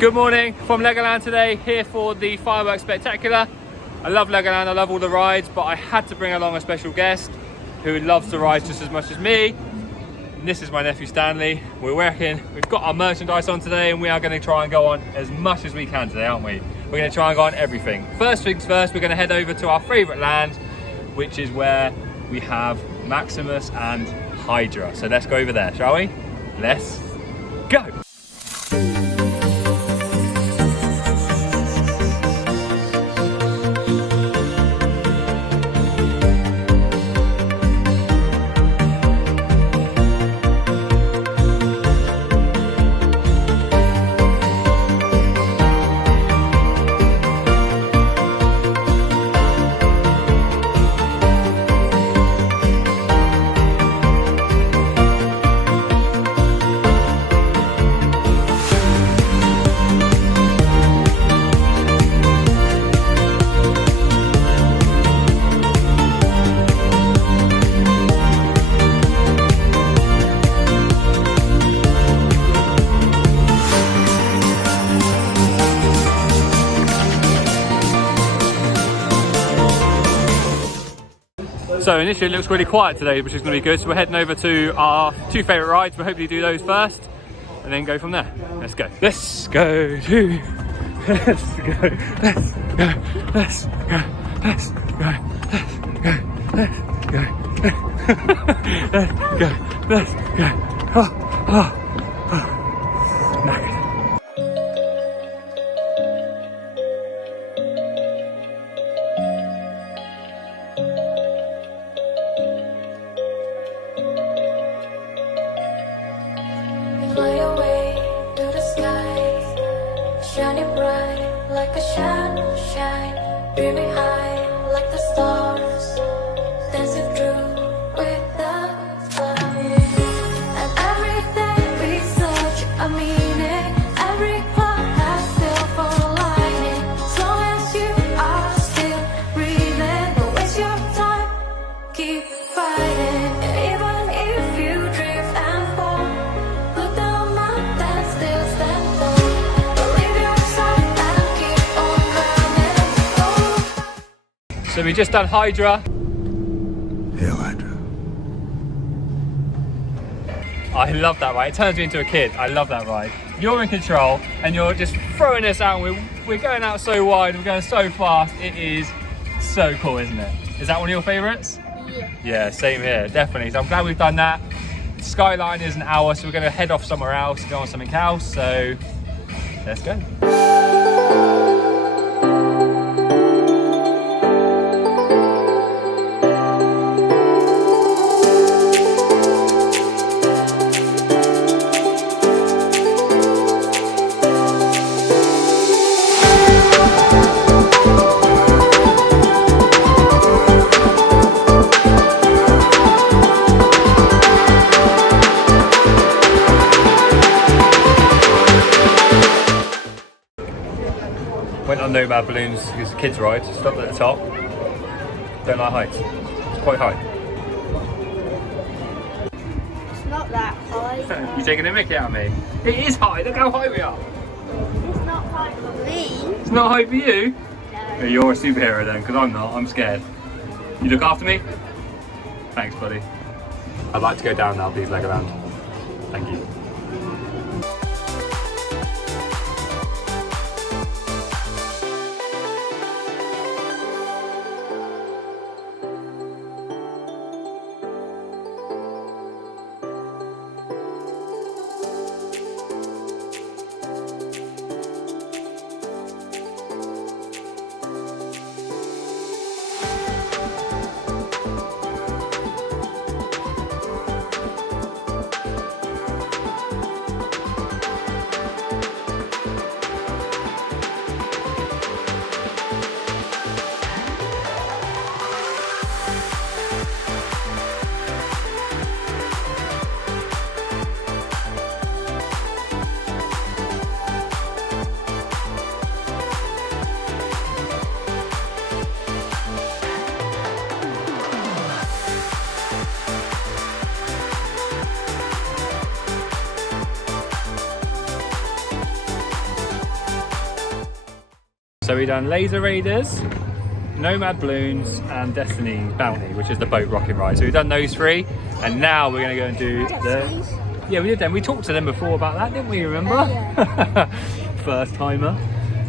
Good morning from Legoland today, here for the fireworks spectacular. I love Legoland, I love all the rides, but I had to bring along a special guest who loves the rides just as much as me. And this is my nephew Stanley. We've got our merchandise on today, and we are going to try and go on as much as we can today, aren't we? We're going to try and go on everything. First things first, we're going to head over to our favourite land, which is where we have Maximus and Hydra. So let's go over there, shall we? Let's go! So initially it looks really quiet today, which is going to be good. So we're heading over to our two favourite rides. We'll hopefully do those first and then go from there. Let's go. Let's go to... Let's go. Let's go. Let's go. Let's go. Let's go. Let's go. Let's go. Oh. Knackered. Fly away to the skies, shining bright like a sunshine, dreaming high like the stars, dancing through with the clouds. And everything we search a meaning, every cloud has silver lining. As long as you are still breathing, don't waste your time, keep fighting. And even if you drift and fall, look down mountain, still stand tall. Believe yourself and keep on running. So we just done Hydra. Hail Hydra. I love that ride. It turns me into a kid. I love that ride. You're in control and you're just throwing us out. We're going out so wide. We're going so fast. It is so cool, isn't it? Is that one of your favourites? Yeah. Yeah, same here, definitely. So I'm glad we've done that. Skyline is an hour, so we're going to head off somewhere else, go on something else. So let's go. Went on Nomad Balloons, it's a kids ride, stopped at the top. Don't like heights, it's quite high. It's not that high. You're taking a mickey out of me. It is high, look how high we are. It's not high for me. It's not high for you? No. You're a superhero then, because I'm not, I'm scared. You look after me? Thanks buddy. I'd like to go down now please, Legoland. Thank you. So we've done Laser Raiders, Nomad Balloons, and Destiny's Bounty, which is the boat rocket ride. So we've done those 3, and now we're going to go and do Destiny's. Yeah, we did them. We talked to them before about that, didn't we? Remember? Yeah. First timer.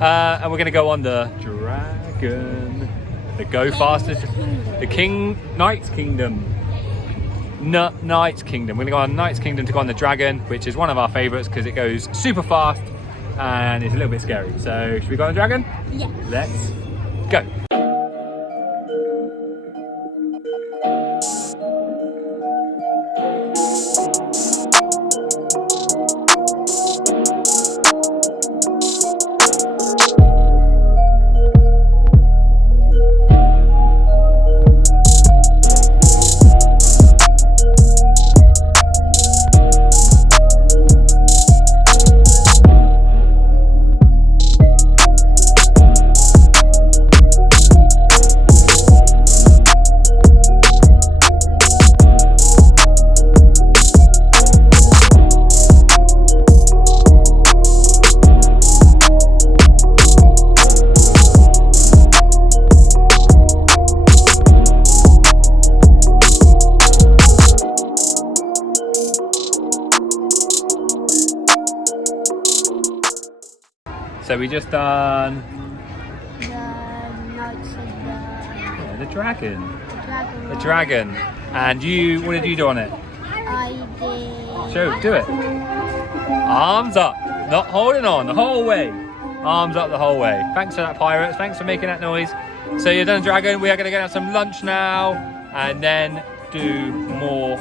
And we're going to go on the Dragon, the Go Fastest, the Knight's Kingdom. Knight's Kingdom. We're going to go on Knight's Kingdom to go on the Dragon, which is one of our favourites because it goes super fast and it's a little bit scary. So should we go on the Dragon? Yeah. Let's go. So we just done The Knights of the Dragon. Dragon. The Dragon. And you, what did you do on it? I did. Show, do it. Arms up, not holding on the whole way. Arms up the whole way. Thanks for that, Pirates. Thanks for making that noise. So you've done Dragon. We are going to go have some lunch now and then do more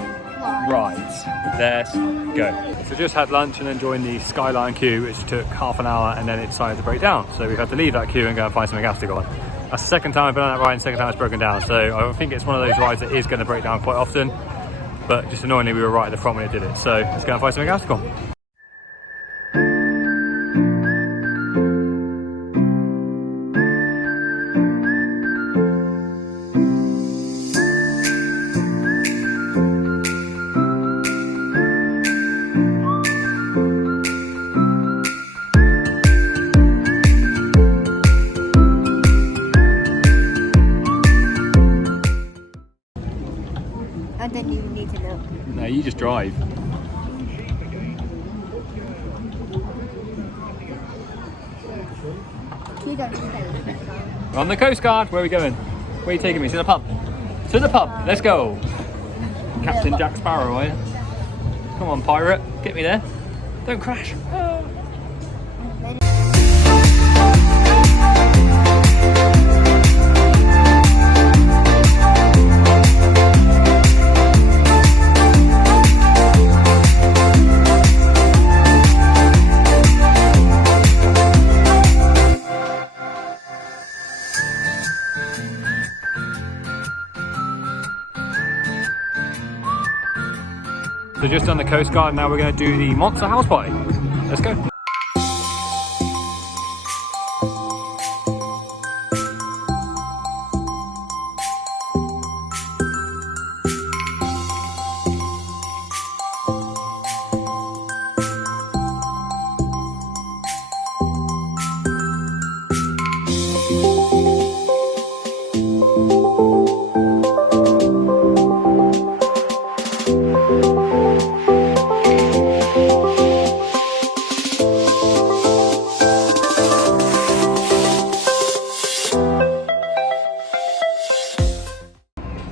rides. Let's go. So just had lunch and then joined the Skyline queue, which took half an hour, and then it decided to break down. So we've had to leave that queue and go and find something else to go on. That's the second time I've been on that ride and the second time it's broken down. So I think it's one of those rides that is going to break down quite often. But just annoyingly, we were right at the front when it did it. So let's go and find something else to go on. I didn't even need to look. No, you just drive. You don't say. We're on the Coast Guard. Where are we going? Where are you taking me? To the pub? To the pub. Let's go. Captain Jack Sparrow, are you? Come on, pirate. Get me there. Don't crash. So just on the Coast Guard, now we're going to do the Monster House Party. Let's go.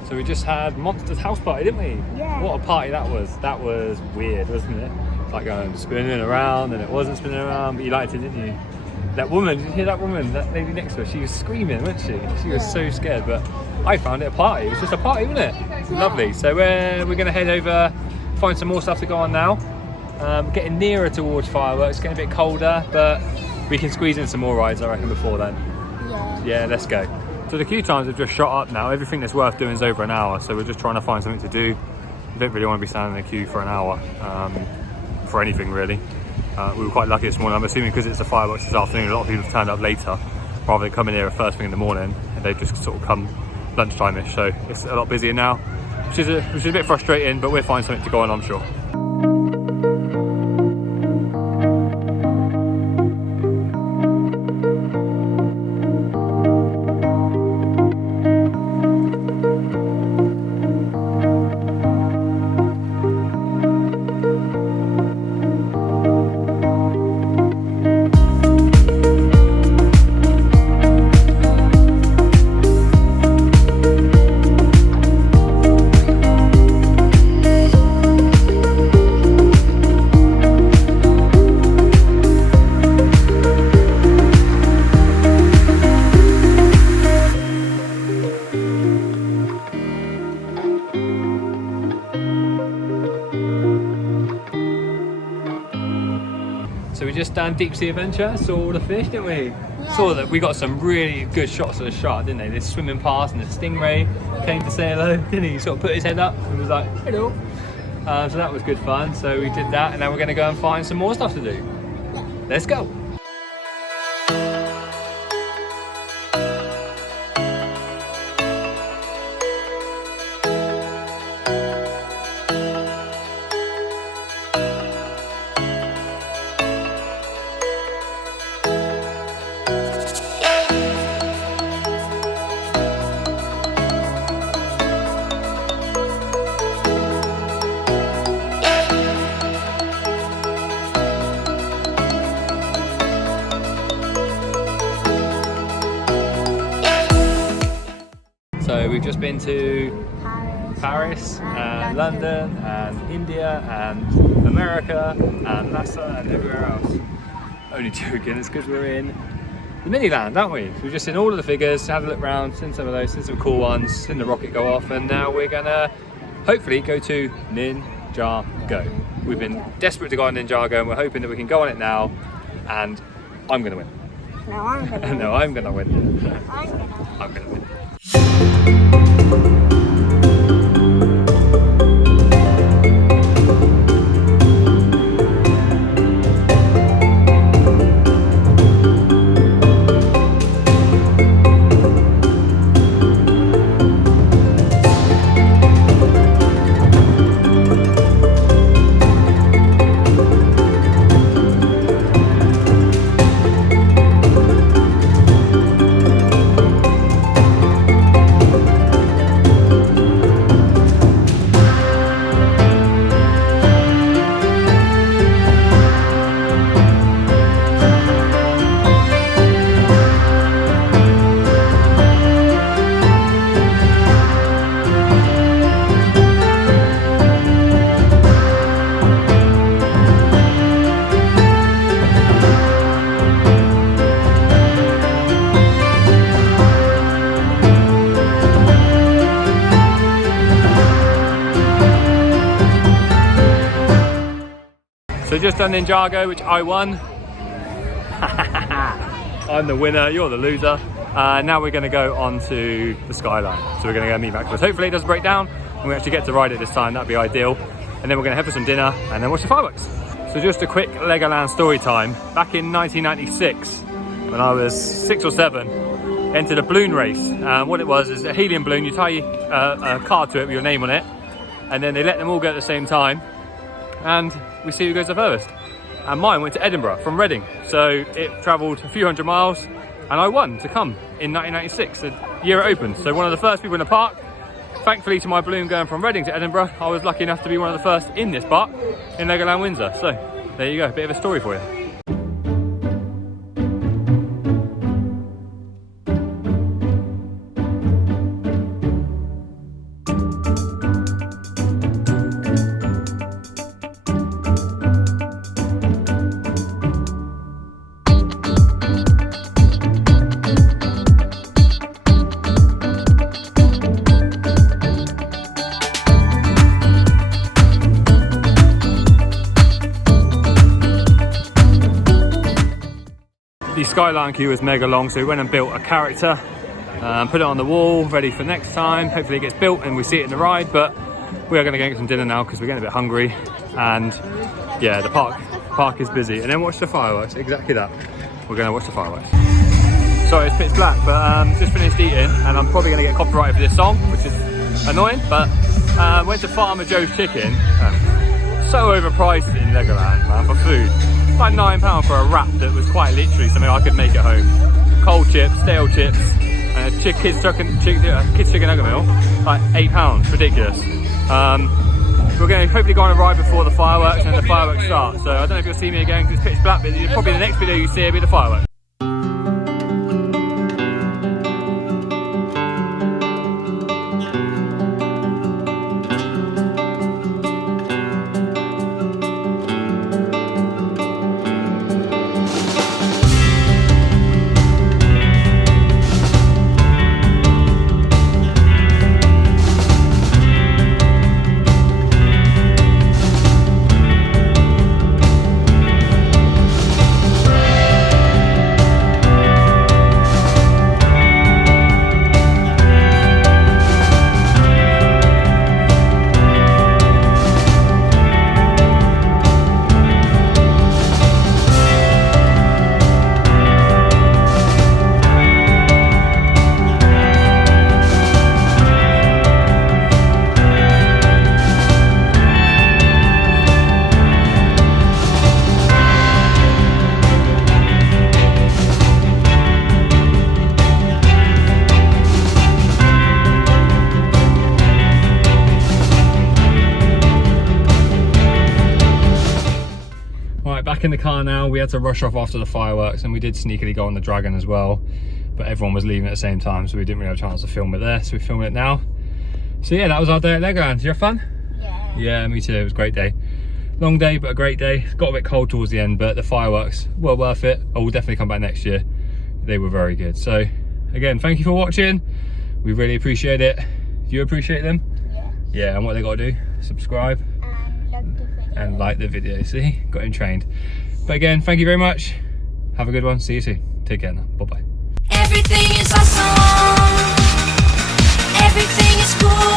So we just had Monsters House Party, didn't we? Yeah. What a party that was. That was weird, wasn't it? Like going spinning around and it wasn't spinning around, but you liked it, didn't you? That woman, did you hear that woman, that lady next to her? She was screaming, wasn't she? She was so scared, but I found it a party. It was just a party, wasn't it? Lovely. So we're going to head over, find some more stuff to go on now. Getting nearer towards fireworks, getting a bit colder, but we can squeeze in some more rides, I reckon, before then. Yeah. Yeah, let's go. So the queue times have just shot up now. Everything that's worth doing is over an hour, so we're just trying to find something to do. We don't really want to be standing in a queue for an hour for anything really. We were quite lucky this morning. I'm assuming because it's the fireworks this afternoon, a lot of people have turned up later rather than coming here first thing in the morning, and they've just sort of come lunchtime-ish. So it's a lot busier now, which is a bit frustrating, but we'll find something to go on, I'm sure. stand deep sea adventure. Saw all the fish, didn't we? Saw that we got some really good shots of the shark, didn't they? They're swimming past, and the stingray came to say hello, didn't he? He sort of put his head up and was like, hello. So that was good fun. So we did that, and now we're going to go and find some more stuff to do. Let's go. So we've just been to Paris and London and India and America and NASA and everywhere else. Only joking, it's because we're in the Miniland, aren't we? So we've just seen all of the figures, had a look around, seen some of those, seen some cool ones, seen the rocket go off, and now we're gonna hopefully go to Ninjago. We've been desperate to go on Ninjago, and we're hoping that we can go on it now, and I'm gonna win. No, I'm gonna win. No, I'm gonna win. I'm gonna win. So just done Ninjago, which I won. I'm the winner, you're the loser. Now we're going to go on to the Skyline. So we're going to go meet backwards. Hopefully it doesn't break down and we actually get to ride it this time. That'd be ideal. And then we're going to head for some dinner and then watch the fireworks. So just a quick Legoland story time. Back in 1996, when I was 6 or 7, entered a balloon race. What it was is a helium balloon. You tie a card to it with your name on it, and then they let them all go at the same time, and we see who goes the furthest. And mine went to Edinburgh from Reading, so it travelled a few hundred miles, and I won to come in 1996, the year it opened. So one of the first people in the park. Thankfully, to my balloon going from Reading to Edinburgh, I was lucky enough to be one of the first in this park in Legoland Windsor. So there you go, a bit of a story for you. The Skyline queue was mega long, so we went and built a character, put it on the wall, ready for next time. Hopefully it gets built and we see it in the ride, but we are going to go get some dinner now because we're getting a bit hungry. And yeah, the park is busy. And then watch the fireworks, exactly that. We're going to watch the fireworks. Sorry, it's pitch black, but just finished eating and I'm probably going to get copyrighted for this song, which is annoying, but went to Farmer Joe's Chicken. So overpriced in Legoland, man, for food. Like £9 for a wrap that was quite literally something I could make at home. Cold chips, stale chips, and a kids chicken nugget meal, like £8, ridiculous. We're going to hopefully go on a ride before the fireworks and the fireworks start. So I don't know if you'll see me again because it's pitch black, but probably the next video you see will be the fireworks. in the car now. We had to rush off after the fireworks, and we did sneakily go on the dragon as well, but everyone was leaving at the same time, so we didn't really have a chance to film it there, so we're filming it now. So yeah, that was our day at Legoland. Did you have fun? Yeah. Yeah, me too. It was a great day. Long day, but a great day. Got a bit cold towards the end, but the fireworks were worth it. I will definitely come back next year. They were very good. So again, thank you for watching. We really appreciate it. Do you appreciate them? Yeah. Yeah, and what they got to do? Subscribe and like the video. See, got him trained. But again, thank you very much. Have a good one. See you soon. Take care now. Bye bye. Everything is awesome. Everything is cool.